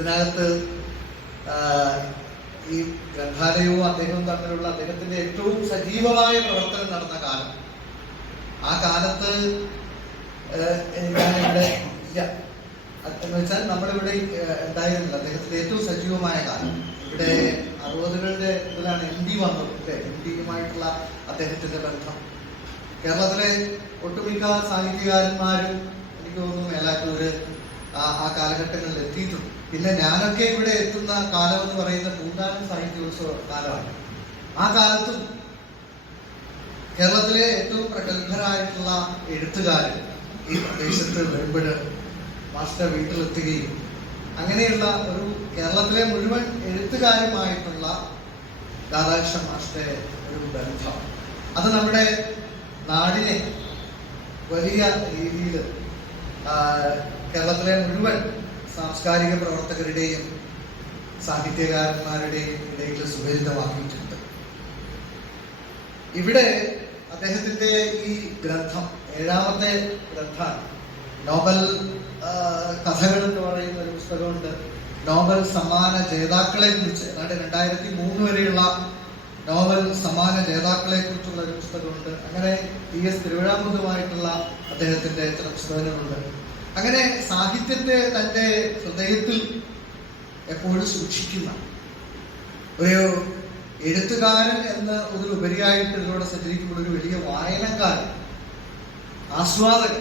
ഇതിനകത്ത് ഈ ഗ്രന്ഥാലയവും അദ്ദേഹവും തമ്മിലുള്ള അദ്ദേഹത്തിന്റെ ഏറ്റവും സജീവമായ പ്രവർത്തനം നടന്ന കാലം. ആ കാലത്ത് ഞാനിവിടെ ഇല്ല എന്ന് വെച്ചാൽ നമ്മളിവിടെ ഉണ്ടായിരുന്നില്ല. അദ്ദേഹത്തിന്റെ ഏറ്റവും സജീവമായ കാലം ഇവിടെ 60കളുടെ ഇതിലാണ് MD വന്നത്. MDയുമായിട്ടുള്ള അദ്ദേഹത്തിന്റെ ബന്ധം കേരളത്തിലെ ഒട്ടുമിക്ക സാഹിത്യകാരന്മാരും എനിക്ക് തോന്നുന്നു മേലാറ്റൂര് ആ കാലഘട്ടങ്ങളിൽ എത്തിയിട്ടുണ്ട്. പിന്നെ ഞാനൊക്കെ ഇവിടെ എത്തുന്ന കാലം എന്ന് പറയുന്ന പൂന്താനം സാഹിത്യോത്സവ കാലമാണ്. ആ കാലത്തും കേരളത്തിലെ ഏറ്റവും പ്രഗത്ഭരായിട്ടുള്ള എഴുത്തുകാരൻ ഈ പ്രദേശത്ത് വരുമ്പോൾ മാസ്റ്റർ വീട്ടിലെത്തുകയും അങ്ങനെയുള്ള ഒരു കേരളത്തിലെ മുഴുവൻ എഴുത്തുകാരുമായിട്ടുള്ള രാധാകൃഷ്ണൻ മാസ്റ്റർ ഒരു ബന്ധം അത് നമ്മുടെ നാടിനെ വലിയ രീതിയിൽ കേരളത്തിലെ മുഴുവൻ സാംസ്കാരിക പ്രവർത്തകരുടെയും സാഹിത്യകാരന്മാരുടെയും ഇടയിൽ സുപരിതമാക്കിയിട്ടുണ്ട്. ഇവിടെ അദ്ദേഹത്തിന്റെ ഈ ഗ്രന്ഥം 7ാമത്തെ ഗ്രന്ഥമാണ്. നോബൽ കഥകൾ എന്ന് പറയുന്ന ഒരു പുസ്തകമുണ്ട്. നോബൽ സമ്മാന ജേതാക്കളെ കുറിച്ച് 2003 വരെയുള്ള നോബൽ സമ്മാന ജേതാക്കളെ കുറിച്ചുള്ള ഒരു പുസ്തകമുണ്ട്. അങ്ങനെ TS തിരുവിഴാമുതുമായിട്ടുള്ള അദ്ദേഹത്തിന്റെ ചില പുസ്തകങ്ങളുണ്ട്. അങ്ങനെ സാഹിത്യത്തെ തന്റെ ഹൃദയത്തിൽ എപ്പോഴും സൂക്ഷിക്കുന്ന ഒരു എഴുത്തുകാരൻ എന്ന ഉപരിയായിട്ട് ഇതിലൂടെ സഞ്ചരിക്കുമ്പോൾ ഒരു വലിയ വായനക്കാരൻ, ആസ്വാദകൻ,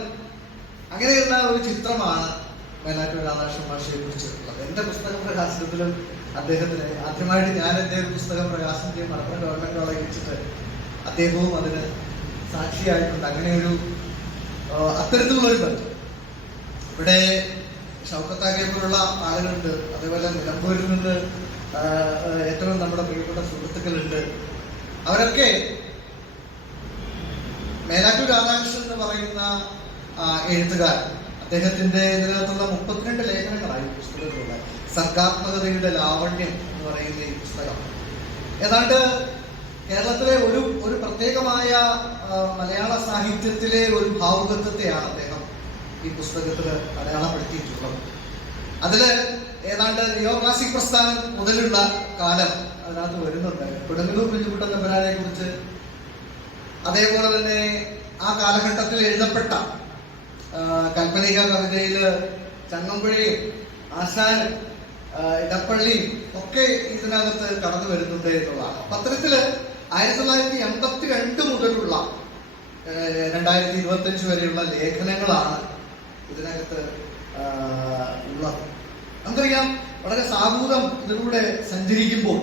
അങ്ങനെയുള്ള ഒരു ചിത്രമാണ് മേലാറ്റൂർ രാധാകൃഷ്ണൻ മാഷയെ കുറിച്ചിട്ടുള്ളത്. എൻ്റെ പുസ്തക പ്രകാശനത്തിലും അദ്ദേഹത്തിന് ആദ്യമായിട്ട് ഞാൻ എൻ്റെ ഒരു പുസ്തകം പ്രകാശനം ചെയ്യും മലപ്പുറം ഗവൺമെന്റ് കോളേജ് വെച്ചിട്ട് അദ്ദേഹവും അതിന് സാക്ഷിയായിട്ടുണ്ട്. അങ്ങനെ ഒരു അത്തരത്തിലുള്ളൊരു ബന്ധം ഇവിടെ ഷൗക്കത്താക്കെ പോലുള്ള ആളുകളുണ്ട്. അതേപോലെ നിലമ്പൂരിൽ നിന്ന് ഏറ്റവും നമ്മുടെ പ്രിയപ്പെട്ട സുഹൃത്തുക്കളുണ്ട്. അവരൊക്കെ മേലാറ്റൂർ രാധാകൃഷ്ണൻ എന്ന് പറയുന്ന എഴുത്തുകാരൻ, അദ്ദേഹത്തിന്റെ ഇതിനകത്തുള്ള 32 ലേഖനങ്ങളായി പുസ്തകത്തിലുള്ള സർഗാത്മകതയുടെ ലാവണ്യം എന്ന് പറയുന്ന ഈ പുസ്തകം ഏതാണ്ട് കേരളത്തിലെ ഒരു പ്രത്യേകമായ മലയാള സാഹിത്യത്തിലെ ഒരു ഭാവുകത്വത്തെയാണ് അദ്ദേഹം ഈ പുസ്തകത്തിൽ അടയാളപ്പെടുത്തിയിട്ടുള്ളത്. അതില് ഏതാണ്ട് നിയോ ക്ലാസിക് പ്രസ്ഥാനം മുതലുള്ള കാലം അതിനകത്ത് വരുന്നുണ്ട്. കൊടുങ്ങല്ലൂർ കുഞ്ഞുകുട്ടൻ തമ്പുരാനെ കുറിച്ച്, അതേപോലെ തന്നെ ആ കാലഘട്ടത്തിൽ എഴുതപ്പെട്ട കൽപ്പനിക കവിതയില് ചങ്ങമ്പുഴയും ആശാനും ഇടപ്പള്ളിയും ഒക്കെ ഇതിനകത്ത് കടന്നു വരുന്നുണ്ട് എന്നുള്ളതാണ്. പത്രത്തില് 1982 മുതലുള്ള 2025 വരെയുള്ള ലേഖനങ്ങളാണ് ഇതിനകത്ത് ഉള്ളത്. നമുക്കറിയാം, വളരെ സാഹൂതം ഇതിലൂടെ സഞ്ചരിക്കുമ്പോൾ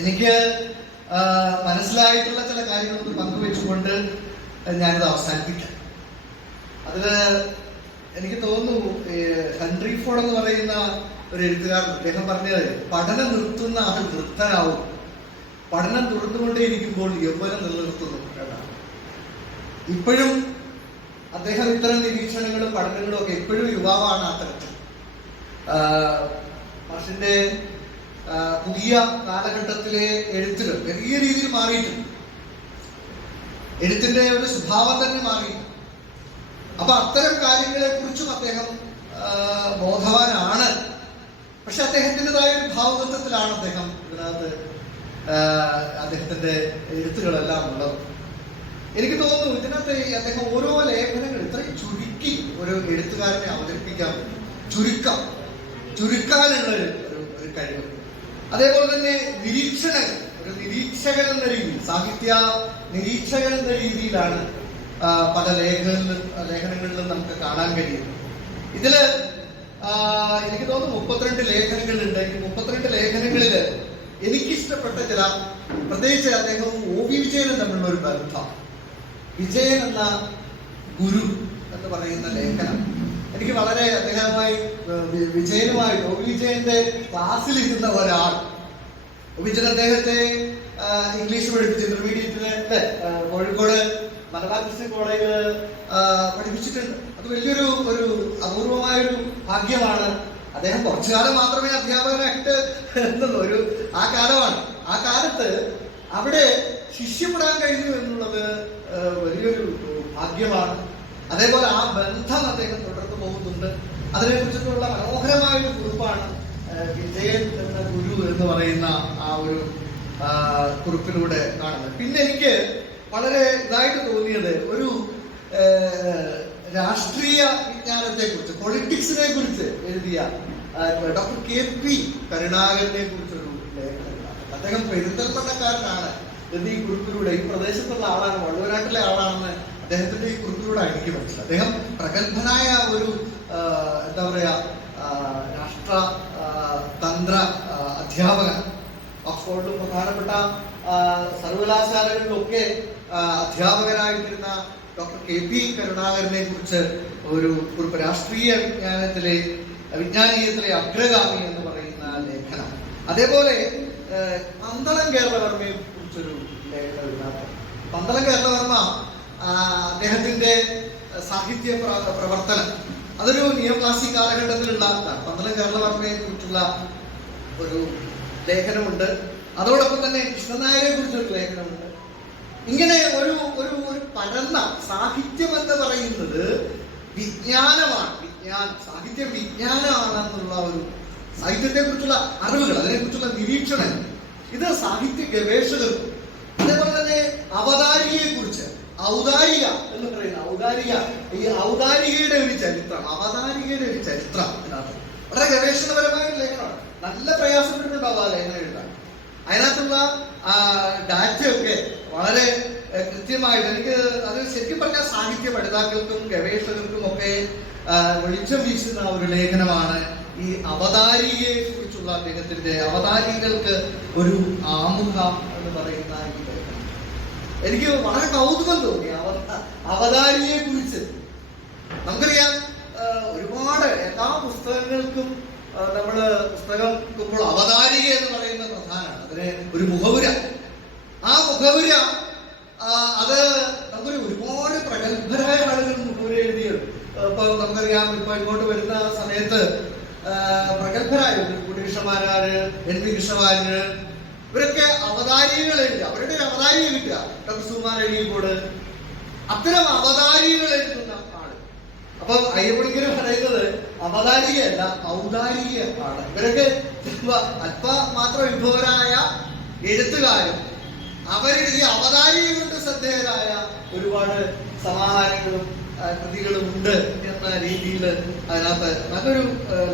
എനിക്ക് മനസ്സിലായിട്ടുള്ള ചില കാര്യങ്ങളൊക്കെ പങ്കുവെച്ചുകൊണ്ട് ഞാനിത് അവസാനിപ്പിക്കാം. അതില് എനിക്ക് തോന്നുന്നു ഹെൻറി ഫോർഡ് എന്ന് പറയുന്ന ഒരു എഴുത്തുകാരൻ അദ്ദേഹം പറഞ്ഞത്, പഠനം നിർത്തുന്ന ആൾ വൃദ്ധനാവും, പഠനം തുടർന്നുകൊണ്ടേയിരിക്കുമ്പോൾ യൗവനം നിലനിർത്തുന്നു എന്നാണ്. ഇപ്പോഴും അദ്ദേഹം ഇത്തരം നിരീക്ഷണങ്ങളും പഠനങ്ങളും ഒക്കെ ഇപ്പോഴും യുവാവാണ്. ആ തരത്തിൽ മാഷിന്റെ പുതിയ കാലഘട്ടത്തിലെ എഴുത്തുകൾ വലിയ രീതിയിൽ മാറിയിട്ടുണ്ട്. എഴുത്തിന്റെ ഒരു സ്വഭാവം തന്നെ മാറിയിട്ടുണ്ട്. അപ്പൊ അത്തരം കാര്യങ്ങളെ കുറിച്ചും അദ്ദേഹം ബോധവാനാണ്. പക്ഷെ അദ്ദേഹത്തിൻ്റെതായ ഒരു ഭാവുകത്വത്തിലാണ് അദ്ദേഹം ഇതിനകത്ത് അദ്ദേഹത്തിന്റെ എഴുത്തുകളെല്ലാം ഉള്ളത്. എനിക്ക് തോന്നുന്നു ഇതിനകത്ത് അദ്ദേഹം ഓരോ ലേഖനങ്ങൾ ഇത്രയും ചുരുക്കി ഒരു എഴുത്തുകാരനെ അവതരിപ്പിക്കാൻ ചുരുക്കാനുള്ള ഒരു കഴിവ്, അതേപോലെ തന്നെ നിരീക്ഷണങ്ങൾ, ഒരു നിരീക്ഷകൻ എന്ന രീതിയിൽ, സാഹിത്യ നിരീക്ഷകൻ എന്ന രീതിയിലാണ് പല ലേഖനങ്ങളിലും നമുക്ക് കാണാൻ കഴിയും. ഇതില് എനിക്ക് തോന്നുന്നു 32 ലേഖനങ്ങളുണ്ട്. ഈ 32 ലേഖനങ്ങളില് എനിക്കിഷ്ടപ്പെട്ട ചില, പ്രത്യേകിച്ച് അദ്ദേഹവും OV വിജയനും തമ്മിലുള്ള ഒരു ബന്ധം, വിജയൻ എന്ന ഗുരു എന്ന് പറയുന്ന ലേഖനം എനിക്ക് വളരെ അദ്ദേഹവുമായി വിജയനുമായി OV വിജയന്റെ ക്ലാസ്സിലിരുന്ന ഒരാൾ, വിജയൻ അദ്ദേഹത്തെ ഇംഗ്ലീഷ് പഠിപ്പിച്ച് ഇന്റർമീഡിയറ്റിന് കോഴിക്കോട് മലബാർ ക്രിസ്ത്യൻ കോളേജില് പഠിപ്പിച്ചിട്ടുണ്ട്. അത് വലിയൊരു അപൂർവമായൊരു ഭാഗ്യമാണ്. അദ്ദേഹം കുറച്ചു കാലം മാത്രമേ അധ്യാപകനായിട്ട് എന്നുള്ളൊരു ആ കാലമാണ്. ആ കാലത്ത് അവിടെ ശിഷ്യപ്പെടാൻ കഴിഞ്ഞു എന്നുള്ളത് വലിയൊരു ഭാഗ്യമാണ്. അതേപോലെ ആ ബന്ധം അദ്ദേഹം തുടർന്നു പോകുന്നുണ്ട്. അതിനെക്കുറിച്ചിട്ടുള്ള മനോഹരമായൊരു കുറിപ്പാണ് വിജയൻ എന്ന ഗുരു എന്ന് പറയുന്ന ആ ഒരു കുറിപ്പിലൂടെ കാണുന്നത്. പിന്നെ എനിക്ക് വളരെ ഇതായിട്ട് തോന്നിയത് ഒരു രാഷ്ട്രീയ വിജ്ഞാനത്തെ കുറിച്ച്, പൊളിറ്റിക്സിനെ കുറിച്ച് എഴുതിയ ഡോക്ടർ KP കരുണാകരനെ കുറിച്ചൊരു ലേഖനമാണ്. അദ്ദേഹം പെരിന്തൽമണ്ണക്കാരനാണ് എന്ന് ഈ കുറിപ്പിലൂടെ, ഈ പ്രദേശത്തുള്ള ആളാണ്, വള്ളുവനാട്ടിലെ ആളാണെന്ന് അദ്ദേഹത്തിന്റെ ഈ കുറിപ്പിലൂടെ എനിക്ക് മനസ്സിലായി. അദ്ദേഹം പ്രഗത്ഭനായ ഒരു എന്താ പറയാ രാഷ്ട്ര തന്ത്ര അധ്യാപകൻ. ഓക്സ്ഫോർഡിലും പ്രധാനപ്പെട്ട സർവകലാശാലകളിലൊക്കെ അധ്യാപകനായിട്ടിരുന്ന ഡോക്ടർ KP കരുണാകരനെ കുറിച്ച് ഒരു കുറിപ്പ്, രാഷ്ട്രീയ വിജ്ഞാനീയത്തിലെ അഗ്രഗാമി എന്ന് പറയുന്ന ലേഖനം. അതേപോലെ പന്തളം കേരളവർമ്മയെ കുറിച്ചൊരു ലേഖനം. പന്തളം കേരളവർമ്മ അദ്ദേഹത്തിന്റെ സാഹിത്യ പ്രവർത്തനം അതൊരു നിയോ ക്ലാസിക് കാലഘട്ടത്തിലുള്ള പന്തളം കേരളവർമ്മയെ കുറിച്ചുള്ള ഒരു ലേഖനമുണ്ട്. അതോടൊപ്പം തന്നെ കൃഷ്ണനായരെ കുറിച്ചൊരു ലേഖനമുണ്ട്. ഇങ്ങനെ ഒരു ഒരു ഒരു പരന്ന സാഹിത്യം എന്ന് പറയുന്നത് വിജ്ഞാനമാണ്. സാഹിത്യം വിജ്ഞാനമാണെന്നുള്ള ഒരു സാഹിത്യത്തെ കുറിച്ചുള്ള അറിവുകൾ, അതിനെക്കുറിച്ചുള്ള നിരീക്ഷണം, ഇത് സാഹിത്യ ഗവേഷകർക്കും അതേപോലെ തന്നെ അവതാരികയെ കുറിച്ച്, ഔദാരിക എന്ന് പറയുന്ന ഈ ഔദാരികയുടെ ഒരു ചരിത്രം, അവതാരികയുടെ ഒരു ചരിത്രം ഇതിനകത്ത് വളരെ ഗവേഷണപരമായ ഒരു ലേഖനമാണ്. നല്ല പ്രയാസപ്പെട്ടിട്ടുണ്ടാവും ആ ലേഖനം എഴുതാൻ. അതിനകത്തുള്ള ഡാറ്റയൊക്കെ വളരെ കൃത്യമായിട്ട് എനിക്ക് അത് ശരിക്കും പറഞ്ഞാൽ സാഹിത്യ പഠിതാക്കൾക്കും ഗവേഷകർക്കും ഒക്കെ വെളിച്ചം വീശുന്ന ഒരു ലേഖനമാണ് ഈ അവതാരികയെ കുറിച്ചുള്ള അദ്ദേഹത്തിന്റെ അവതാരികൾക്ക് ഒരു ആമുഖം എന്ന് പറയുന്ന ഈ ലേഖനം. എനിക്ക് വളരെ കൗതുകം തോന്നി അവതാരികയെ കുറിച്ച്. നമുക്കറിയാം ഒരുപാട് എല്ലാ പുസ്തകങ്ങൾക്കും നമ്മള് പുസ്തകം നോക്കുമ്പോൾ അവതാരിക എന്ന് പറയുന്നത് പ്രധാനമാണ്. അതിന് ഒരു മുഖവുര, ആ മുഖവുര അത് നമുക്കൊരു ഒരുപാട് പ്രഗത്ഭരായ ആളുകൾ മുഖവുര എഴുതിയത്. ഇപ്പൊ നമുക്കറിയാം, ഇപ്പൊ ഇങ്ങോട്ട് വരുന്ന സമയത്ത് പ്രഗത്ഭരായ കുടികൃഷ്ണമാരാര്, NV കൃഷ്ണമാര്, ഇവരൊക്കെ അവതാരികൾ എഴുതുക, അവരുടെ ഒരു അവതാരിക കിട്ടുക. ഡോക്ടർ സുകുമാർ എഴുതിയപ്പോൾ അത്തരം അവതാരികൾ എഴുതുന്ന ആള്. അപ്പൊ അയ്യപ്പണിക്കര് പറയുന്നത് അവതാരികയല്ല, ഔദാരികയാണ്. ഇവരൊക്കെ അല്പ മാത്രം വിഭവരായ എഴുത്തുകാരും അവരുടെ ഈ അവതാരിക കൊണ്ട് ശ്രദ്ധേയരായ ഒരുപാട് സമാഹാരങ്ങളും കൃതികളും ഉണ്ട് എന്ന രീതിയിൽ അതിനകത്ത് നല്ലൊരു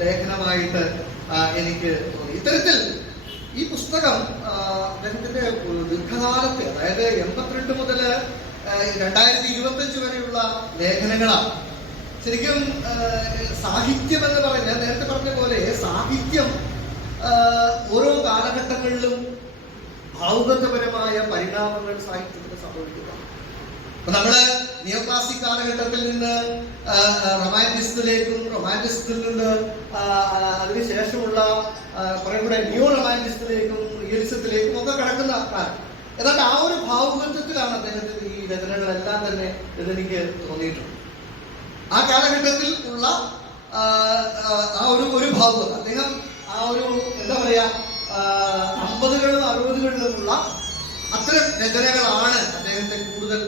ലേഖനമായിട്ട് എനിക്ക് തോന്നി. ഇത്തരത്തിൽ ഈ പുസ്തകം അദ്ദേഹത്തിന്റെ ദീർഘകാലത്തെ, അതായത് 82 മുതൽ 2025 വരെയുള്ള ലേഖനങ്ങളാണ്. ശരിക്കും സാഹിത്യം എന്ന് പറയുന്നത്, ഞാൻ നേരത്തെ പറഞ്ഞ പോലെ സാഹിത്യം ഓരോ കാലഘട്ടങ്ങളിലും ഭാവുകത്വപരമായ പരിണാമങ്ങൾ സാഹിത്യത്തിൽ സംഭവിക്കുക. അപ്പൊ നമ്മള് നിയോ ക്ലാസിക് കാലഘട്ടത്തിൽ നിന്ന് റൊമാൻറ്റിസത്തിൽ നിന്ന് അതിനുശേഷമുള്ള കുറെ കൂടെ ന്യൂ റൊമാൻറ്റിസത്തിലേക്കും റിയലിസത്തിലേക്കും ഒക്കെ കടക്കുന്ന കാലം. ഏതാണ്ട് ആ ഒരു ഭാവുകത്വത്തിലാണ് അദ്ദേഹത്തിന്റെ ഈ രചനകളെല്ലാം തന്നെ ഇതെനിക്ക് തോന്നിയിട്ടുണ്ട്. ആ കാലഘട്ടത്തിൽ ഉള്ള ആ ഒരു ഭാവുകത അദ്ദേഹം ആ ഒരു എന്താ പറയാ 50കളിലും 60കളിലുമുള്ള അത്തരം രചനകളാണ് അദ്ദേഹത്തെ കൂടുതൽ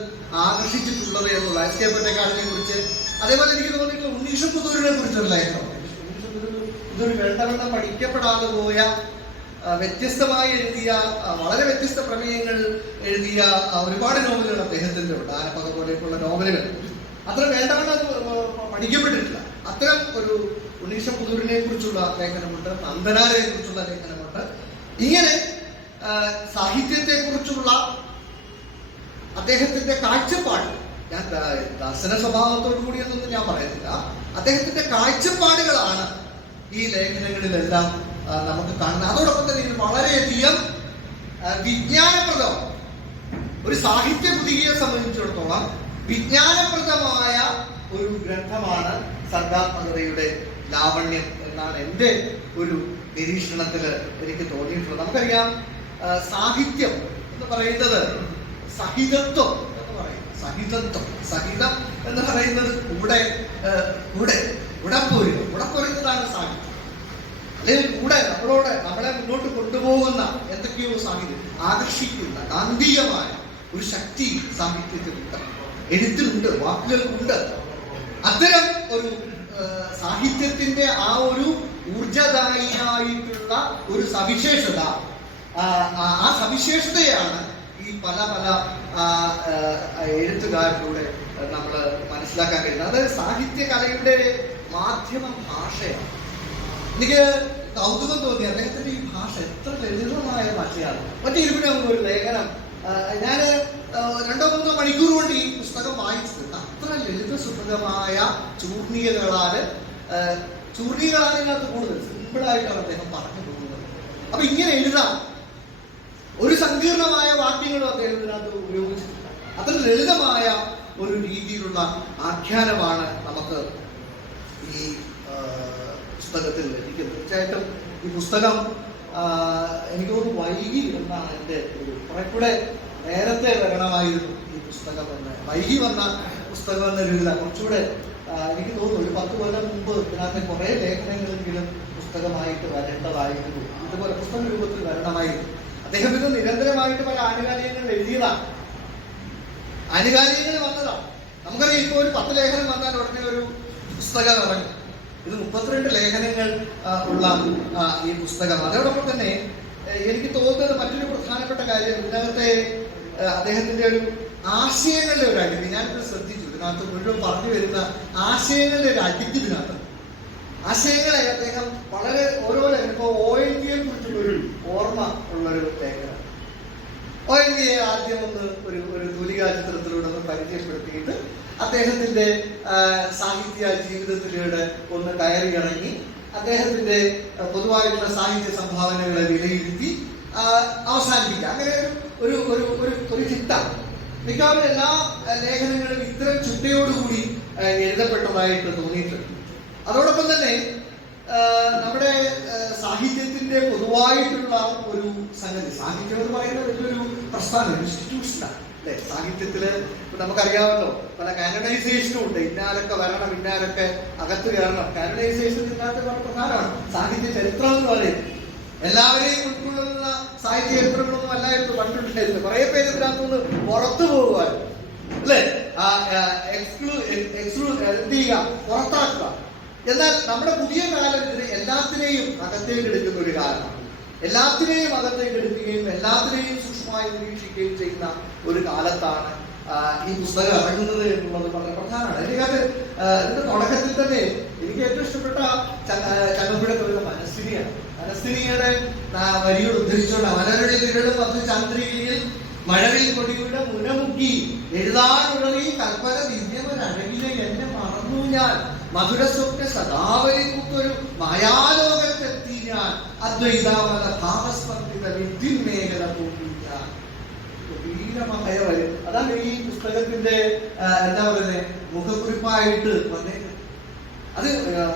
ആകർഷിച്ചിട്ടുള്ളത് എന്നുള്ള SK പൊറ്റക്കാടിനെ കുറിച്ച്. അതേപോലെ എനിക്ക് തോന്നിയിട്ടുള്ള ഉണ്ണീഷ പുതൂരിനെ കുറിച്ചുള്ള ലേഖനം. ഇതൊരു വേണ്ടവണ്ണം പഠിക്കപ്പെടാതെ പോയ, വ്യത്യസ്തമായി എഴുതിയ, വളരെ വ്യത്യസ്ത പ്രമേയങ്ങൾ എഴുതിയ ഒരുപാട് നോവലുകൾ അദ്ദേഹത്തിന്റെ ഉണ്ട്. ആനപ്പക പോലെയൊക്കെയുള്ള നോവലുകൾ അത്ര വേണ്ടവണ്ണം പഠിക്കപ്പെട്ടിട്ടില്ല. അത്തരം ഒരു ഉണ്ണീഷ പുതൂരിനെ കുറിച്ചുള്ള ലേഖനമുണ്ട്, നന്ദനാരെ കുറിച്ചുള്ള ലേഖനമുണ്ട്. ഇങ്ങനെ സാഹിത്യത്തെ കുറിച്ചുള്ള അദ്ദേഹത്തിന്റെ കാഴ്ചപ്പാട്, ഞാൻ ദർശന സ്വഭാവത്തോടു കൂടിയെന്നൊന്നും ഞാൻ പറയുന്നില്ല, അദ്ദേഹത്തിന്റെ കാഴ്ചപ്പാടുകളാണ് ഈ ലേഖനങ്ങളിലെല്ലാം നമുക്ക് കാണുന്നത്. അതോടൊപ്പം തന്നെ ഇത് വളരെയധികം വിജ്ഞാനപ്രദം, ഒരു സാഹിത്യ കൃതിയെ സംബന്ധിച്ചിടത്തോളം വിജ്ഞാനപ്രദമായ ഒരു ഗ്രന്ഥമാണ് സർഗാത്മകതയുടെ ലാവണ്യം എന്നാണ് എൻ്റെ ഒരു നിരീക്ഷണത്തിൽ എനിക്ക് തോന്നിയിട്ടുള്ളത്. നമുക്കറിയാം, സാഹിത്യം എന്ന് പറയുന്നത് സഹിതത്വം എന്ന് പറയും. സഹിതം എന്ന് പറയുന്നത് ഉടപ്പോരുന്നതാണ് സാഹിത്യം. അല്ലെങ്കിൽ നമ്മളെ മുന്നോട്ട് കൊണ്ടുപോകുന്ന എന്തൊക്കെയോ സാഹിത്യം, ആകർഷിക്കുന്ന ഗാന്ധികമായ ഒരു ശക്തി സാഹിത്യത്തിലുണ്ട്, എഴുത്തിലുണ്ട്, വാക്കുകൾക്കുണ്ട്. അത്തരം ഒരു സാഹിത്യത്തിന്റെ ആ ഒരു ഊർജദായിയായിട്ടുള്ള ഒരു സവിശേഷത, ആ സവിശേഷതയാണ് ഈ പല പല എഴുത്തുകാരിലൂടെ നമ്മൾ മനസ്സിലാക്കാൻ കഴിയുന്നത്. അതായത് സാഹിത്യ കലയുടെ മാധ്യമം ഭാഷയാണ്. എനിക്ക് കൗതുകം തോന്നി അദ്ദേഹത്തിന്റെ ഈ ഭാഷ എത്ര ലളിതമായ ഭാഷയാണ്. മറ്റേ ഒരു ലേഖനം ഞാൻ 2-3 മണിക്കൂർ കൊണ്ട് ഈ പുസ്തകം വായിച്ചത്. അത്ര ലളിത സുഖമായ ചൂർണികളാണിനകത്ത് കൂടുതൽ സിമ്പിളായിട്ടാണ് അദ്ദേഹം പറഞ്ഞു പോകുന്നത്. അപ്പൊ ഇങ്ങനെ എഴുതാം, ഒരു സങ്കീർണമായ വാക്യങ്ങളും അദ്ദേഹം ഇതിനകത്ത് ഉപയോഗിച്ചിട്ടില്ല. അത്ര ലളിതമായ ഒരു രീതിയിലുള്ള ആഖ്യാനമാണ് നമുക്ക് ഈ പുസ്തകത്തിൽ ലഭിക്കുന്നത്. തീർച്ചയായിട്ടും ഈ പുസ്തകം എനിക്ക് തോന്നുന്നു വൈകി എന്നാണ് എൻ്റെ കുറെ കൂടെ നേരത്തെ വരണമായിരുന്നു ഈ പുസ്തകം എന്ന്. വൈകി വന്ന പുസ്തകം എന്ന രീതിയിലാണ് കുറച്ചുകൂടെ എനിക്ക് തോന്നുന്നു ഒരു 10 കൊല്ലം മുമ്പ് ഇതിനകത്ത് കുറെ ലേഖനങ്ങളെങ്കിലും പുസ്തകമായിട്ട് വരേണ്ടതായിരുന്നു. ഇതുപോലെ പുസ്തക രൂപത്തിൽ വരണമായിരുന്നു. അദ്ദേഹം ഇത് നിരന്തരമായിട്ട് പല ആനുകാലികങ്ങൾ എഴുതിയതാണ്, ആനുകാലികങ്ങൾ വന്നതാണ്. നമുക്കറിയാം, ഇപ്പോൾ ഒരു 10 ലേഖനം വന്നാൽ ഉടനെ ഒരു പുസ്തകം ഇറങ്ങും. ഇത് 32 ലേഖനങ്ങൾ ഉള്ള ഈ പുസ്തകം. അതോടൊപ്പം തന്നെ എനിക്ക് തോന്നുന്നത് മറ്റൊരു പ്രധാനപ്പെട്ട കാര്യം, ഇതിനകത്തെ അദ്ദേഹത്തിന്റെ ഒരു ആശയങ്ങളുടെ ഒരു അടുക്ക് ഞാനിത് ശ്രദ്ധിച്ചു. ഇതിനകത്ത് മുഴുവൻ പറഞ്ഞു വരുന്ന ആശയങ്ങളുടെ ഒരു അടുക്ക് ഇതിനകത്ത്. ആശയങ്ങളെ അദ്ദേഹം വളരെ ഓരോ ലേഖനം, ONV കുറിച്ചുള്ളൊരു ഓർമ്മ ഉള്ളൊരു ലേഖനം. ONV ആദ്യം ഒന്ന് ഒരു തൂലികാ ചിത്രത്തിലൂടെ ഒന്ന് പരിചയപ്പെടുത്തിയിട്ട് അദ്ദേഹത്തിന്റെ സാഹിത്യ ജീവിതത്തിലൂടെ ഒന്ന് കയറി ഇറങ്ങി അദ്ദേഹത്തിന്റെ പൊതുവായിട്ടുള്ള സാഹിത്യ സംഭാവനകളെ വിലയിരുത്തി അവസാനിപ്പിക്കുക. അങ്ങനെ ഒരു ചിട്ട. മിക്കവാറും എല്ലാ ലേഖനങ്ങളും ഇത്തരം ചിട്ടയോടുകൂടി എഴുതപ്പെട്ടതായിട്ട് തോന്നിയിട്ടുണ്ട്. അതോടൊപ്പം തന്നെ നമ്മുടെ സാഹിത്യത്തിന്റെ പൊതുവായിട്ടുള്ള ഒരു സംഗതി, സാഹിത്യം എന്ന് പറയുന്നത് വലിയൊരു പ്രസ്ഥാനം, ഇൻസ്റ്റിറ്റ്യൂഷനാണ് അല്ലെ. സാഹിത്യത്തില് നമുക്കറിയാമല്ലോ പല കാനഡൈസേഷനും ഉണ്ട്. ഇന്നാരൊക്കെ വരണം, ഇന്നാരൊക്കെ അകത്ത് കയറണം. കാനഡൈസേഷൻ ഇതിനകത്ത് വളരെ പ്രധാനമാണ്. സാഹിത്യ ചരിത്രം എന്ന് പറയുന്നത് എല്ലാവരെയും ഉൾക്കൊള്ളുന്ന സാഹിത്യ ചരിത്രങ്ങളൊന്നും അല്ലായിരുന്നു പണ്ടുണ്ടായിരുന്നു. കുറെ പേര് ഇതിനകത്തുനിന്ന് പുറത്തു പോകുവായിരുന്നു അല്ലെ, എന്ത് ചെയ്യുക, പുറത്താക്കുക. എന്നാൽ നമ്മുടെ പുതിയ കാലം ഇതിന് എല്ലാത്തിനെയും അകത്തേക്ക് എടുക്കുന്ന ഒരു കാലമാണ്. എല്ലാത്തിനെയും അകത്തേക്ക് എടുക്കുകയും എല്ലാത്തിനെയും സൂക്ഷ്മമായി നിരീക്ഷിക്കുകയും ചെയ്യുന്ന ഒരു കാലത്താണ് ഈ പുസ്തകം ഇറങ്ങുന്നത് എന്നുള്ളത് വളരെ പ്രധാനമാണ്. ഇതിന്റെ തുടക്കത്തിൽ തന്നെ എനിക്ക് ഏറ്റവും ഇഷ്ടപ്പെട്ട ചങ്ങമ്പുഴ മനസ്സിനിയാണ്. മനസ്സിനിയുടെ വരികൾ ഉദ്ധരിച്ചുകൊണ്ട് മലരുടെ തിരളും ചന്ദ്രികയിൽ മഴവിൽ കൊടിയുടെ മുനമുക്കി എഴുതാനുള്ളീ കൽപ്പന ദിവ്യമൊരഴകിലെ എന്നെ മറന്നു ഞാൻ മധുരസ്വപ്ന സദാവലി കൂത്തൊരു മായാലോകത്തെത്തി ഞാൻ അദ്വൈതാമല ഭാവസ്പർദ്ധിത വിദ്യുൻ മേഖല പൂക്കി ഞാൻ. ഗംഭീരമായ വരി. അതാണ് ഈ പുസ്തകത്തിന്റെ എന്താ പറയുന്നത് മുഖക്കുറിപ്പായിട്ട് വന്നേക്കുന്നത്. അത്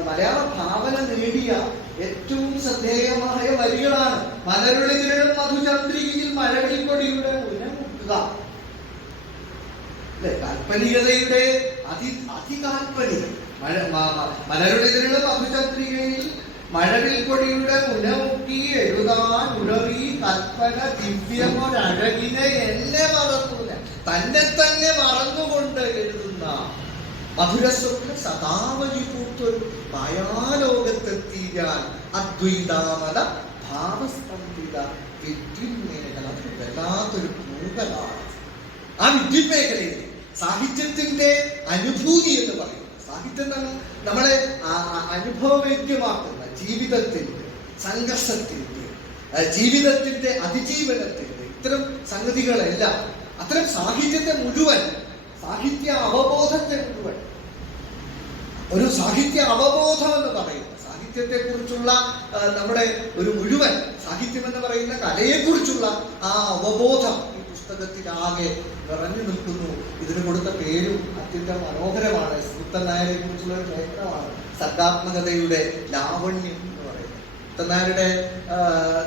മലയാള ഭാവന നേടിയ ഏറ്റവും ശ്രദ്ധേയമായ വരികളാണ്. മലരുളിതിലും മധുചന്ദ്രികയിൽ മഴവിൽ കൊടിയുടെ മുനമുക്കുക. കാൽപ്പനികതയുടെ അതികാൽപ്പനിക. മലരുളിതിലും മധുചന്ദ്രികയിൽ മഴവിൽ കൊടിയുടെ മുനമുക്കി എഴുതാൻ ഉളറി കൽപ്പന ദിവ്യമൊരഴകിനെ എന്നെ മറന്നു, തന്നെ മറന്നുകൊണ്ട് എഴുതുന്ന മധുരസ്വപ്ന സദാവലി പൂത്തൊരു മായാലോകത്തെത്തി ഞാൻ അദ്വൈതാമല ഭാവസ്പന്ദിത വിദ്യുത് മേഖല. വല്ലാത്തൊരു പൂങ്കലാണ് ആ വിദ്യുത് മേഖലയിൽ. സാഹിത്യത്തിന്റെ അനുഭൂതി എന്ന് പറയുന്നത്, സാഹിത്യം നമ്മളെ അനുഭവവേദ്യമാക്കുന്ന ജീവിതത്തിന്റെ, സംഘർഷത്തിന്റെ, ജീവിതത്തിന്റെ അതിജീവനത്തിന്റെ ഇത്തരം സംഗതികളെല്ലാം, അത്തരം സാഹിത്യത്തെ മുഴുവൻ, സാഹിത്യ അവബോധത്തെ മുഴുവൻ, ഒരു സാഹിത്യ അവബോധം എന്ന് പറയുന്നത് സാഹിത്യത്തെ കുറിച്ചുള്ള നമ്മുടെ ഒരു മുഴുവൻ സാഹിത്യം എന്ന് പറയുന്ന കലയെക്കുറിച്ചുള്ള ആ അവബോധം ഈ പുസ്തകത്തിലാകെ നിറഞ്ഞു നിൽക്കുന്നു. ഇതിന് കൊടുത്ത പേരും അത്യന്തം മനോഹരമാണ്. പുത്തൻ നായരെ കുറിച്ചുള്ള ഒരു ലേഖനമാണ് സർഗാത്മകതയുടെ ലാവണ്യം എന്ന് പറയുന്നത്. പുത്തൻ നായരുടെ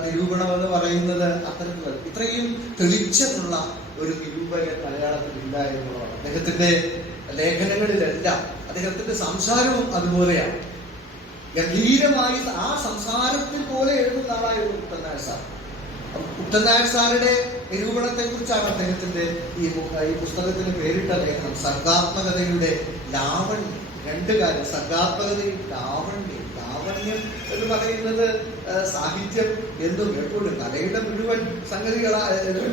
നിരൂപണം എന്ന് പറയുന്നത് അത്തരത്തിലുള്ള ഇത്രയും തെളിച്ചമുള്ള ഒരു നിരൂപകൻ മലയാളത്തിൽ ഇല്ല എന്നുള്ളതാണ്. അദ്ദേഹത്തിന്റെ ലേഖനങ്ങളിലെല്ലാം അദ്ദേഹത്തിന്റെ സംസാരവും അതുപോലെയാണ്. ഗംഭീരമായി ആ സംസാരത്തിൽ പോലെ എഴുതുന്ന ആളായിരുന്നു പുത്തൻ നായർ സാർ. പുത്തൻ നായർ സാറുടെ നിരൂപണത്തെ കുറിച്ചാണ് അദ്ദേഹത്തിന്റെ ഈ പുസ്തകത്തിന് പേരിട്ട ലേഖനം സർഗാത്മകതയുടെ ലാവണ്യം. രണ്ട് കാര്യം, സർഗാത്മകതയും ലാവണ്യം. ലാവണ്യം എന്ന് പറയുന്നത് സാഹിത്യം എന്തും എപ്പോഴും കലയുടെ മുഴുവൻ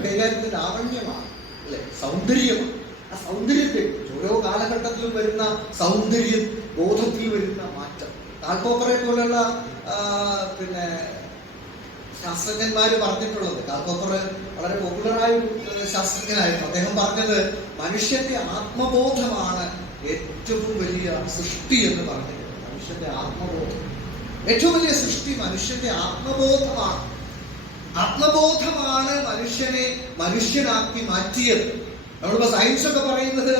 കൈകാര്യത്തിൽ ലാവണ്യമാണ്, അല്ലെ? സൗന്ദര്യമാണ്. ആ സൗന്ദര്യത്തെ ഓരോ കാലഘട്ടത്തിലും വരുന്ന സൗന്ദര്യ ബോധത്തിൽ വരുന്ന മാറ്റം. കാൾ പോപ്പറെ പോലുള്ള പിന്നെ ശാസ്ത്രജ്ഞന്മാര് പറഞ്ഞിട്ടുള്ളത്, കാൾ പോപ്പർ വളരെ പോപ്പുലറായ ശാസ്ത്രജ്ഞനായിരുന്നു. അദ്ദേഹം പറഞ്ഞത് മനുഷ്യന്റെ ആത്മബോധമാണ് ഏറ്റവും വലിയ സൃഷ്ടി എന്ന് പറഞ്ഞിട്ടുണ്ട്. മനുഷ്യന്റെ ആത്മബോധം, ഏറ്റവും വലിയ സൃഷ്ടി മനുഷ്യന്റെ ആത്മബോധമാണ്. ആത്മബോധമാണ് മനുഷ്യനെ മനുഷ്യനാക്കി മാറ്റിയത്. നമ്മളിപ്പോ സയൻസ് ഒക്കെ പറയുന്നത്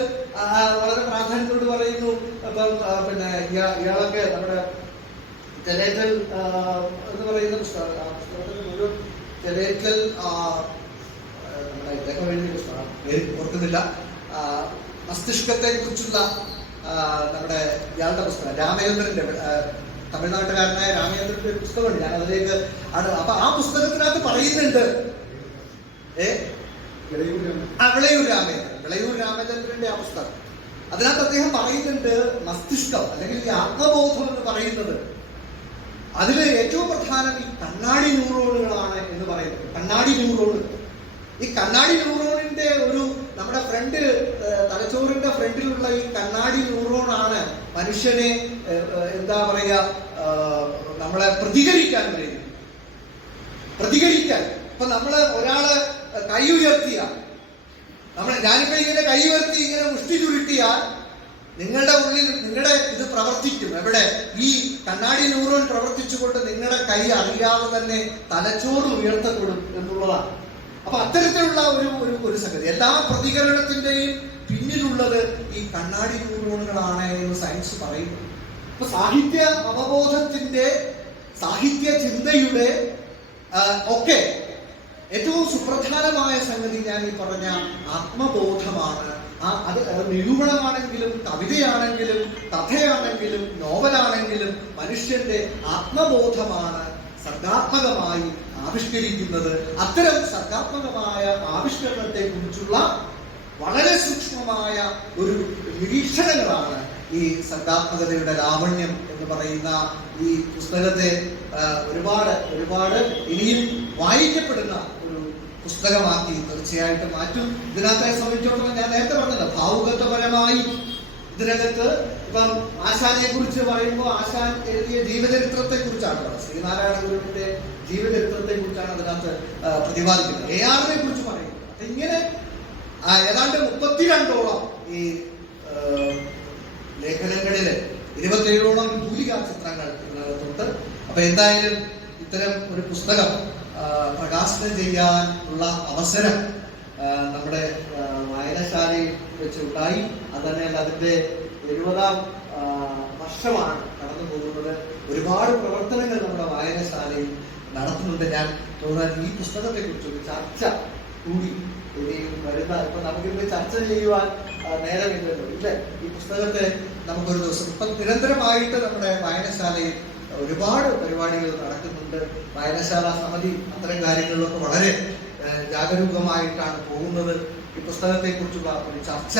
വളരെ പ്രാധാന്യത്തോട് പറയുന്നു. ഇപ്പം പിന്നെ ഇയാളൊക്കെ നമ്മുടെ ടെലേറ്റൽ എന്ന് പറയുന്ന ഒരു ടെലേറ്റൽ ഇതൊക്കെ വേണ്ടി പേര് ഓർക്കുന്നില്ല, മസ്തിഷ്കത്തെ കുറിച്ചുള്ള നമ്മുടെ ഇയാളുടെ പുസ്തകം, രാമചന്ദ്രന്റെ, തമിഴ്നാട്ടുകാരനായ രാമചന്ദ്രന്റെ ഒരു പുസ്തകമുണ്ട്. ഞാൻ അതിലേക്ക് അപ്പൊ ആ പുസ്തകത്തിനകത്ത് പറയുന്നുണ്ട് വിളയൂർ രാമചന്ദ്രന്റെ ആ പുസ്തകം, അതിനകത്ത് അദ്ദേഹം പറയുന്നുണ്ട് മസ്തിഷ്കം അല്ലെങ്കിൽ ഈ ആത്മബോധം എന്ന് പറയുന്നത് അതില് ഏറ്റവും പ്രധാനം ഈ കണ്ണാടി ന്യൂറോണുകളാണ് എന്ന് പറയുന്നത്. കണ്ണാടി ന്യൂറോണുകൾ, ഈ കണ്ണാടി ന്യൂറോണിന്റെ ഒരു നമ്മുടെ തലച്ചോറിന്റെ ഫ്രണ്ടിലുള്ള ഈ കണ്ണാടി ന്യൂറോണാണ് മനുഷ്യനെ എന്താ പറയാ നമ്മളെ പ്രതികരിക്കാൻ കഴിയും. ഇപ്പൊ നമ്മള് ഒരാള് കൈ ഉയർത്തിയ ഞാനിപ്പോ ഇങ്ങനെ കൈ ഉയർത്തി ഇങ്ങനെ മുഷ്ടി ചുരുട്ടിയാൽ നിങ്ങളുടെ ഉള്ളിൽ നിങ്ങളുടെ ഇത് പ്രവർത്തിക്കും. എവിടെ? ഈ കണ്ണാടി ന്യൂറോൺ പ്രവർത്തിച്ചുകൊണ്ട് നിങ്ങളുടെ കൈ അറിയാതെ തന്നെ തലച്ചോറ് ഉയർത്തപ്പെടും എന്നുള്ളതാണ്. അപ്പൊ അത്തരത്തിലുള്ള ഒരു സംഗതി, എല്ലാ പ്രതികരണത്തിന്റെയും പിന്നിലുള്ളത് ഈ കണ്ണാടി ന്യൂറോണുകളാണ് എന്ന് സയൻസ് പറയുന്നു. അപ്പൊ സാഹിത്യ അവബോധത്തിന്റെ, സാഹിത്യ ചിന്തയുടെ ഒക്കെ ഏറ്റവും സുപ്രധാനമായ സംഗതി ഞാൻ ഈ പറഞ്ഞ ആത്മബോധമാണ്. അത് നിരൂപണമാണെങ്കിലും കവിതയാണെങ്കിലും കഥയാണെങ്കിലും നോവലാണെങ്കിലും മനുഷ്യന്റെ ആത്മബോധമാണ് സർഗാത്മകമായി ആവിഷ്കരിക്കുന്നത്. അത്തരം സർഗാത്മകമായ ആവിഷ്കരണത്തെ കുറിച്ചുള്ള വളരെ സൂക്ഷ്മമായ ഒരു നിരീക്ഷണങ്ങളാണ് ഈ സർഗാത്മകതയുടെ ലാവണ്യം എന്ന് പറയുന്ന ഈ പുസ്തകത്തെ ഒരുപാട് ഇനിയും വായിക്കപ്പെടുന്ന ഒരു പുസ്തകമാക്കി തീർച്ചയായിട്ടും മാറ്റും. ഇതിനകത്തെ സംബന്ധിച്ചിടത്തോളം ഞാൻ നേരത്തെ പറഞ്ഞല്ലോ, ഭാവുകത്വപരമായി ഇതിനകത്ത് ഇപ്പം ആശാനെ കുറിച്ച് പറയുമ്പോൾ ആശാൻ എഴുതിയ ജീവചരിത്രത്തെ കുറിച്ചാണ്, ശ്രീനാരായണ ഗുരുവിന്റെ ജീവചരിത്രത്തെ കുറിച്ചാണ് അതിനകത്ത് പ്രതിപാദിക്കുന്നത്. ARനെ കുറിച്ച് പറയുന്നത്. ഇങ്ങനെ ഏതാണ്ട് 32ഓളം ഈ ലേഖനങ്ങളില് 27ഓളം ഭൂരികാ ചിത്രങ്ങൾ ഇതിനകത്തുണ്ട്. അപ്പൊ എന്തായാലും ഇത്തരം ഒരു പുസ്തകം പ്രകാശനം ചെയ്യാൻ ഉള്ള അവസരം നമ്മുടെ വായനശാലയിൽ വെച്ച് ഉണ്ടായി. അതന്നെയല്ല, അതിന്റെ 70ാം വർഷമാണ് കടന്നു പോകുന്നത്. ഒരുപാട് പ്രവർത്തനങ്ങൾ നമ്മുടെ വായനശാലയിൽ നടത്തുന്നുണ്ട്. ഞാൻ തോന്നുന്നത് ഈ പുസ്തകത്തെ കുറിച്ചൊരു ചർച്ച കൂടി ഇനിയും വരുന്ന, ഇപ്പൊ നമുക്കിന്ന് ചർച്ച ചെയ്യുവാൻ നേരമില്ലല്ലോ, ഇല്ലേ? ഈ പുസ്തകത്തെ നമുക്കൊരു ദിവസം, ഇപ്പം നിരന്തരമായിട്ട് നമ്മുടെ വായനശാലയിൽ ഒരുപാട് പരിപാടികൾ നടക്കുന്നുണ്ട്. വായനശാല സമിതി അത്തരം കാര്യങ്ങളിലൊക്കെ വളരെ ജാഗരൂകമായിട്ടാണ് പോകുന്നത്. ഈ പുസ്തകത്തെ കുറിച്ചുള്ള ഒരു ചർച്ച